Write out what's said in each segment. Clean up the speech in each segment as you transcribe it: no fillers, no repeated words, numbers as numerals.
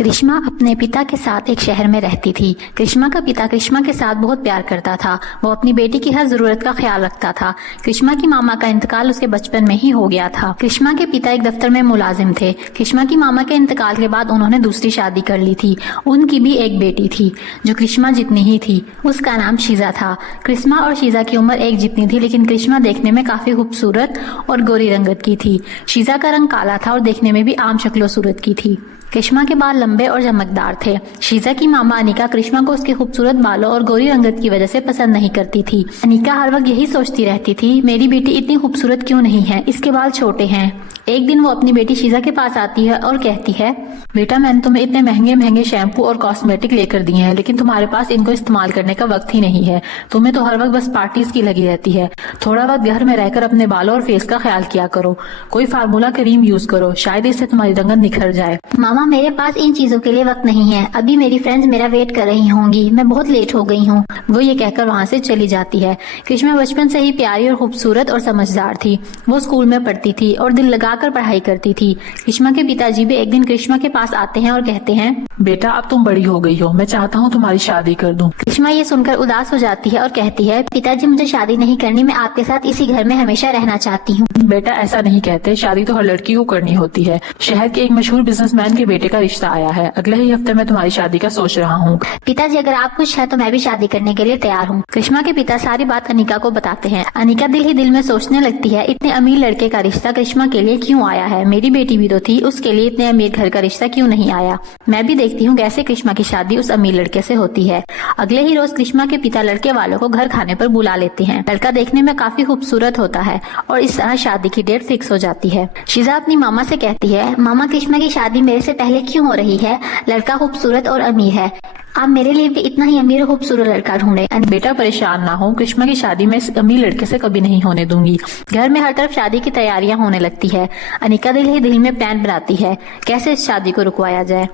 कृष्णा अपने पिता के साथ एक शहर में रहती थी। कृष्णा का पिता कृष्णा के साथ बहुत प्यार करता था। वो अपनी बेटी की हर जरूरत का ख्याल रखता था। कृष्णा की मामा का इंतकाल उसके बचपन में ही हो गया था। कृष्णा के पिता एक दफ्तर में मुलाजिम थे। कृष्णा की मामा के इंतकाल के बाद उन्होंने दूसरी शादी कर ली थी। उनकी भी एक बेटी थी जो कृष्णा जितनी ही थी। उसका नाम शीजा था। कृष्णा और शीजा की उम्र एक जितनी थी, लेकिन कृष्णा देखने में काफी खूबसूरत और गोरी रंगत की थी। शीजा का रंग काला था और देखने में भी आम शक्लो सूरत की थी। कृष्णा के बाल लंबे और चमकदार थे। शीजा की मामा अनिका कृष्णा को उसके खूबसूरत बालों और गोरी रंगत की वजह से पसंद नहीं करती थी। अनिका हर वक्त यही सोचती रहती थी, मेरी बेटी इतनी खूबसूरत क्यों नहीं है, इसके बाल छोटे हैं। एक दिन वो अपनी बेटी शीजा के पास आती है और कहती है, बेटा मैंने तुम्हें इतने महंगे महंगे शैम्पू और कॉस्मेटिक लेकर दिए हैं, लेकिन तुम्हारे पास इनको इस्तेमाल करने का वक्त ही नहीं है। तुम्हें तो हर वक्त बस पार्टीज की लगी रहती है। थोड़ा वक्त घर में रहकर अपने बालों और फेस का ख्याल किया करो। कोई फार्मूला क्रीम यूज करो, शायद इससे तुम्हारी रंगत निखर जाए। मामा मेरे पास इन चीजों के लिए वक्त नहीं है। अभी मेरी फ्रेंड्स मेरा वेट कर रही होंगी, मैं बहुत लेट हो गई हूँ। वो ये कहकर वहाँ से चली जाती है। कृष्णा बचपन से ही प्यारी और खूबसूरत और समझदार थी। वो स्कूल में पढ़ती थी और दिल लगाकर पढ़ाई करती थी। कृष्णा के पिताजी भी एक दिन कृष्णा के पास आते हैं और कहते हैं, बेटा अब तुम बड़ी हो गई हो, मैं चाहता हूँ तुम्हारी शादी कर दूं। कृष्णा ये सुनकर उदास हो जाती है और कहती है, पिताजी मुझे शादी नहीं करनी, मैं आपके साथ इसी घर में हमेशा रहना चाहती हूँ। बेटा ऐसा नहीं कहते, शादी तो हर लड़की को करनी होती है। शहर के एक मशहूर बिजनेसमैन के बेटे का रिश्ता आया है। अगले ही हफ्ते मैं तुम्हारी शादी का सोच रहा हूँ। पिताजी अगर आप खुश हैं तो मैं भी शादी करने के लिए तैयार हूँ। कृष्णा के पिता सारी बात अनिका को बताते हैं। अनिका दिल ही दिल में सोचने लगती है, इतने अमीर लड़के का रिश्ता कृष्णा के लिए क्यों आया है। मेरी बेटी भी तो थी, उसके लिए इतने अमीर घर का रिश्ता क्यों नहीं आया। मैं भी देखती हूँ कैसे कृष्णा की शादी उस अमीर लड़के से होती है। अगले ही रोज कृष्णा के पिता लड़के वालों को घर खाने पर बुला लेते हैं। लड़का देखने में काफी खूबसूरत होता है और इस तरह शादी की डेट फिक्स हो जाती है। शीजा अपनी मामा से कहती है, मामा कृष्णा की शादी मेरे से पहले क्यों हो रही है। लड़का खूबसूरत और अमीर है, आप मेरे लिए भी इतना ही अमीर खूबसूरत लड़का ढूंढे। बेटा परेशान ना हो, कृष्णा की शादी मैं इस अमीर लड़के से कभी नहीं होने दूंगी। घर में हर तरफ शादी की तैयारियां होने लगती है। अनिका दिल ही दिल में प्लान बनाती है कैसे इस शादी को रुकवाया जाए।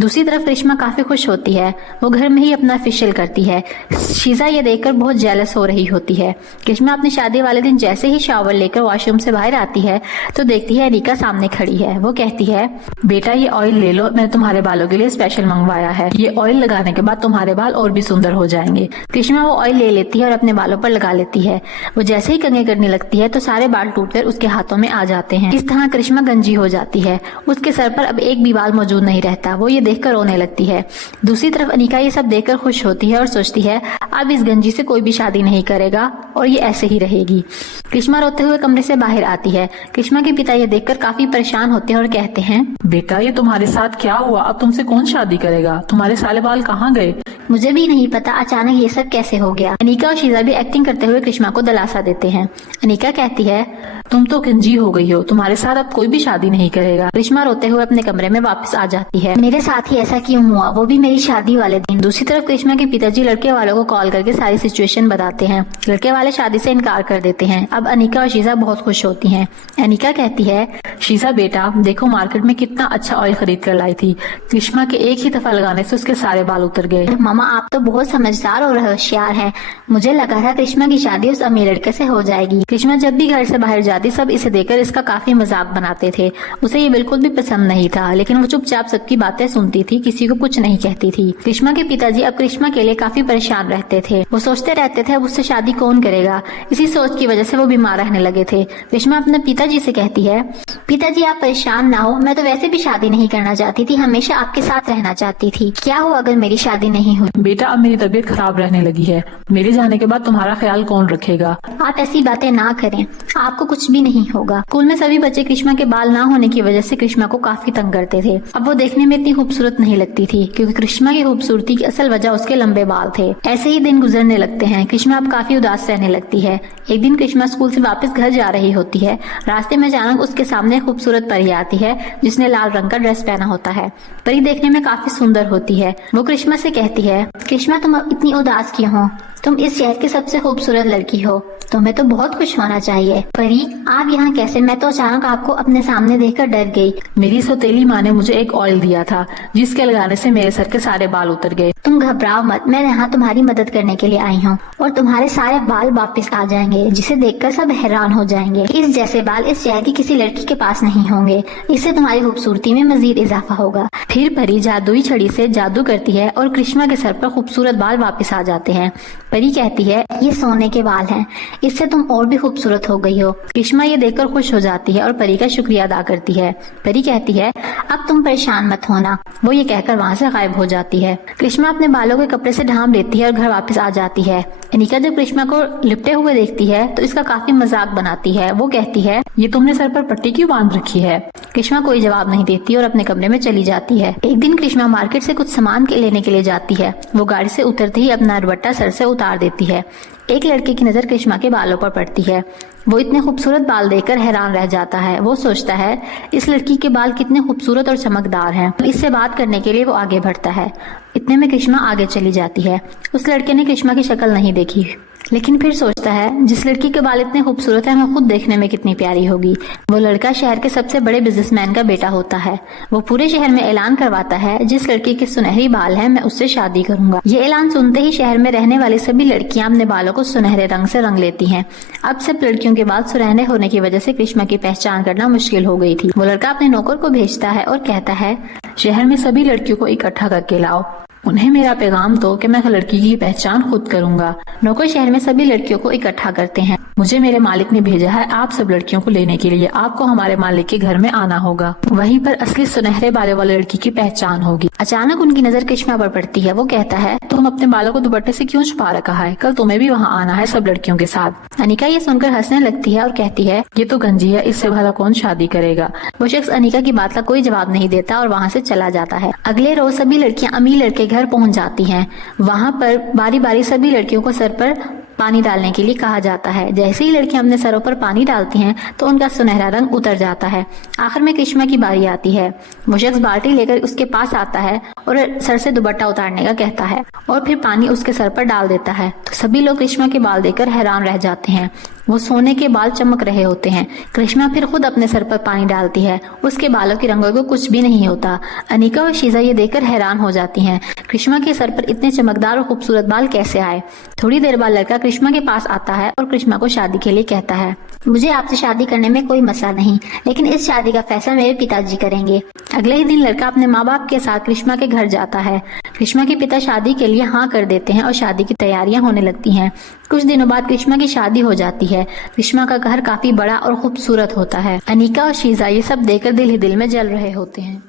दूसरी तरफ कृष्णा काफी खुश होती है। वो घर में ही अपना फेशियल करती है। शीजा ये देखकर बहुत जेलस हो रही होती है। कृष्णा अपनी शादी वाले दिन जैसे ही शावर लेकर वॉशरूम से बाहर आती है तो देखती है अनिका सामने खड़ी है। वो कहती है, बेटा ये ऑयल ले लो, मैंने तुम्हारे बालों के लिए स्पेशल मंगवाया है। ये ऑयल लगाने के बाद तुम्हारे बाल और भी सुंदर हो जाएंगे। कृष्णा वो ऑयल ले लेती है और अपने बालों पर लगा लेती है। वो जैसे ही कंघी करने लगती है तो सारे बाल टूटकर उसके हाथों में आ जाते हैं। इस तरह कृष्णा गंजी हो जाती है। उसके सर पर अब एक भी बाल मौजूद नहीं रहता। वो ये देखकर रोने लगती है। दूसरी तरफ अनिका ये सब देखकर खुश होती है और सोचती है, अब इस गंजी से कोई भी शादी नहीं करेगा और ये ऐसे ही रहेगी। कृष्णा रोते हुए कमरे से बाहर आती है। कृष्णा के पिता ये देखकर काफी परेशान होते हैं और कहते हैं, बेटा ये तुम्हारे साथ क्या हुआ, अब तुमसे कौन शादी करेगा, तुम्हारे साले बाल कहाँ गए। मुझे भी नहीं पता अचानक ये सब कैसे हो गया। अनिका और शीजा भी एक्टिंग करते हुए कृष्णा को दिलासा देते हैं। अनिका कहती है, तुम तो गंजी हो गई हो, तुम्हारे साथ अब कोई भी शादी नहीं करेगा। कृष्णा रोते हुए अपने कमरे में वापस आ जाती है। मेरे साथ ही ऐसा क्यों हुआ, वो भी मेरी शादी वाले दिन। दूसरी तरफ कृष्णा के पिताजी लड़के वालों को कॉल करके सारी सिचुएशन बताते हैं। लड़के वाले शादी से इनकार कर देते हैं। अब अनिका और शीजा बहुत खुश होती हैं। अनिका कहती है, शीजा बेटा देखो मार्केट में कितना अच्छा ऑयल खरीद कर लाई थी। कृष्णा के एक ही दफा लगाने से उसके सारे बाल उतर गए। मामा आप तो बहुत समझदार और होशियार हैं। मुझे लगा था कृष्णा की शादी उस अमीर लड़के से हो जाएगी। कृष्णा जब भी घर से बाहर जाती सब इसे देखकर इसका काफी मजाक बनाते थे। उसे ये बिल्कुल भी पसंद नहीं था, लेकिन वो चुपचाप सबकी बातें सुनती थी, किसी को कुछ नहीं कहती थी। कृष्णा के पिताजी अब कृष्णा के लिए काफी परेशान रहते थे। वो सोचते रहते थे अब उससे शादी कौन करेगा। इसी सोच की वजह से वो बीमार रहने लगे थे। कृष्णा अपने पिताजी से कहती है, पिताजी आप परेशान ना हो, मैं तो वैसे भी शादी नहीं करना चाहती थी, हमेशा आपके साथ रहना चाहती थी। क्या हुआ अगर मेरी शादी नहीं हुई। बेटा अब मेरी तबीयत खराब रहने लगी है, मेरे जाने के बाद तुम्हारा ख्याल कौन रखेगा। आप ऐसी बातें ना करें, आपको कुछ भी नहीं होगा। स्कूल में सभी बच्चे कृष्णा के बाल ना होने की वजह से कृष्णा को काफी तंग करते थे। अब वो देखने में इतनी खूबसूरत नहीं लगती थी, क्योंकि कृष्णा की खूबसूरती की असल वजह उसके लंबे बाल थे। ऐसे ही दिन गुजरने लगते हैं। कृष्णा अब काफी उदास रहने लगती है। एक दिन कृष्णा स्कूल से वापस घर जा रही होती है। रास्ते में अचानक उसके सामने खूबसूरत परी आती है जिसने लाल रंग का ड्रेस पहना होता है। परी देखने में काफी सुंदर होती है। वो कृष्णा से कहती है, कृष्णा तुम इतनी उदास क्यों हो, तुम इस शहर की सबसे खूबसूरत लड़की हो, तुम्हें तो बहुत खुश होना चाहिए। परी, आप यहाँ कैसे? मैं तो अचानक आपको अपने सामने देखकर डर गई। मेरी सौतेली माँ ने मुझे एक ऑयल दिया था जिसके लगाने से मेरे सर के सारे बाल उतर गए। तुम घबराओ मत, मैं यहाँ तुम्हारी मदद करने के लिए आई हूँ और तुम्हारे सारे बाल वापस आ जाएंगे, जिसे देखकर सब हैरान हो जाएंगे। इस जैसे बाल इस शहर की किसी लड़की के पास नहीं होंगे। इससे तुम्हारी खूबसूरती में मजीद इजाफा होगा। फिर परी जादुई छड़ी से जादू करती है और कृष्णा के सर पर खूबसूरत बाल वापस आ जाते हैं। परी कहती है, ये सोने के बाल हैं, इससे तुम और भी खूबसूरत हो गई हो। कृष्णा ये देखकर खुश हो जाती है और परी का शुक्रिया अदा करती है। परी कहती है, अब तुम परेशान मत होना। वो ये कहकर वहाँ से गायब हो जाती है। कृष्णा अपने बालों के कपड़े से ढांप लेती है और घर वापस आ जाती है। अनिका जब कृष्णा को लिपटे हुए देखती है तो इसका काफी मजाक बनाती है। वो कहती है, ये तुमने सर पर पट्टी क्यों बांध रखी है? कृष्णा कोई जवाब नहीं देती और अपने कमरे में चली जाती है। एक दिन कृष्णा मार्केट से कुछ सामान लेने के लिए जाती है। वो गाड़ी से उतरते ही अपना दुपट्टा सर से उतार देती है। एक लड़के की नजर कृष्णा के बालों पर पड़ती है। वो इतने खूबसूरत बाल देखकर हैरान रह जाता है। वो सोचता है, इस लड़की के बाल कितने खूबसूरत और चमकदार हैं। इससे बात करने के लिए वो आगे बढ़ता है। इतने में कृष्णा आगे चली जाती है। उस लड़के ने कृष्णा की शक्ल नहीं देखी, लेकिन फिर सोचता है, जिस लड़की के बाल इतने खूबसूरत हैं, वो खुद देखने में कितनी प्यारी होगी। वो लड़का शहर के सबसे बड़े बिजनेसमैन का बेटा होता है। वो पूरे शहर में ऐलान करवाता है, जिस लड़की के सुनहरी बाल हैं, मैं उससे शादी करूंगा। ये ऐलान सुनते ही शहर में रहने वाली सभी लड़कियां अपने बालों को सुनहरे रंग से रंग लेती हैं। अब सब लड़कियों के बाल सुनहरे होने की वजह से कृष्णा की पहचान करना मुश्किल हो गई थी। वो लड़का अपने नौकर को भेजता है और कहता है, शहर में सभी लड़कियों को इकट्ठा करके लाओ, उन्हें मेरा पैगाम दो कि मैं लड़की की पहचान खुद करूंगा। नौकर शहर में सभी लड़कियों को इकट्ठा करते हैं। मुझे मेरे मालिक ने भेजा है आप सब लड़कियों को लेने के लिए। आपको हमारे मालिक के घर में आना होगा, वहीं पर असली सुनहरे बालों वाली लड़की की पहचान होगी। अचानक उनकी नजर कृष्णा पर पड़ती है। वो कहता है, तुम अपने बालों को दुपट्टे से क्यों छुपा रखा है? कल तुम्हें भी वहाँ आना है सब लड़कियों के साथ। अनिका ये सुनकर हंसने लगती है और कहती है, ये तो गंजी है, इससे भला कौन शादी करेगा। वो शख्स अनिका की बात का कोई जवाब नहीं देता और वहाँ से चला जाता है। अगले रोज सभी लड़कियां अमीर लड़के घर पहुँच जाती हैं। वहाँ पर बारी बारी सभी लड़कियों को सर पर पानी डालने के लिए कहा जाता है। जैसे ही लड़कियां अपने सरों पर पानी डालती हैं तो उनका सुनहरा रंग उतर जाता है। आखिर में कृष्णा की बारी आती है। वो शख्स बाल्टी लेकर उसके पास आता है और सर से दुपट्टा उतारने का कहता है और फिर पानी उसके सर पर डाल देता है। तो सभी लोग कृष्णा के बाल देखकर हैरान रह जाते हैं। वो सोने के बाल चमक रहे होते हैं। कृष्णा फिर खुद अपने सर पर पानी डालती है। उसके बालों की रंगों को कुछ भी नहीं होता। अनिका और शीजा ये देखकर हैरान हो जाती हैं। कृष्णा के सर पर इतने चमकदार और खूबसूरत बाल कैसे आए? थोड़ी देर बाद लड़का कृष्णा के पास आता है और कृष्णा को शादी के लिए कहता है, मुझे आपसे शादी करने में कोई मसला नहीं, लेकिन इस शादी का फैसला मेरे पिताजी करेंगे। अगले ही दिन लड़का अपने माँ बाप के साथ कृष्णा के घर जाता है। कृष्णा के पिता शादी के लिए हाँ कर देते हैं और शादी की तैयारियां होने लगती हैं। कुछ दिनों बाद कृष्णा की शादी हो जाती है। कृष्णा का घर काफी बड़ा और खूबसूरत होता है। अनिका और शीजा ये सब देखकर दिल ही दिल में जल रहे होते हैं।